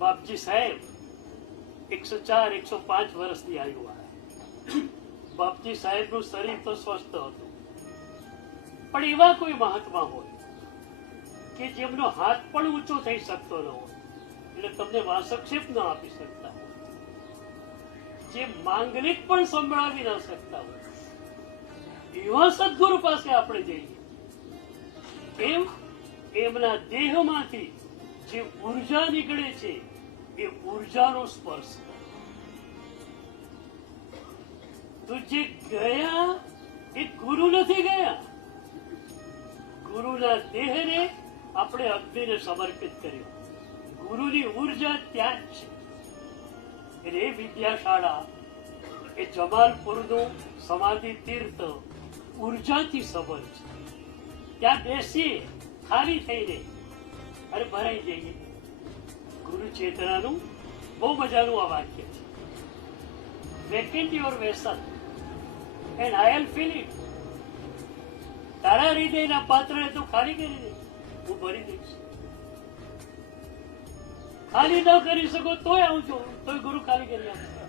બાપજી સાહેબ, એકસો ચાર, એકસો પાંચ વર્ષની આયુ બાપજી સાહેબનું શરીર તો સ્વસ્થ હતું. પણ એવા કોઈ મહાત્મા હોય કે જેમનો હાથ પણ ઊંચો થઈ શકતો ન હોય. એટલે તમને વાસક્ષેપ ન આપી શકતા હોય. જે માંગલિક પણ સંભળાવી ન શકતા હોય. એવા સદગુરુ પાસે આપણે જઈએ. એમ એમના દેહમાંથી જે ઊર્જા નીકળે છે એ ઉર્જાનો સ્પર્શ તો જે ગયા, એ ગુરુ નથી ગયા. ગુરુના દેહને આપણે અગ્નિને સમર્પિત કર્યો. ગુરુની ઊર્જા ત્યાં જ છે. એટલે એ વિદ્યાશાળા, એ જમાલપુરનું સમાધિ તીર્થ ઉર્જાથી સબર છે. ત્યાં બેસીએ ખાલી થઈને અને ભરાઈ જઈએ. ગુરુ ચેતનાનું બહુ મજાનું આ વાક્ય છે. Vacant your vessel and I'll feel it તારા હૃદયના પાત્રને તું ખાલી કરી દે. હું ભરી દઈશ. ખાલી ન કરી શકો તોય આવું છું. તોય ગુરુ ખાલી કરી આપશે.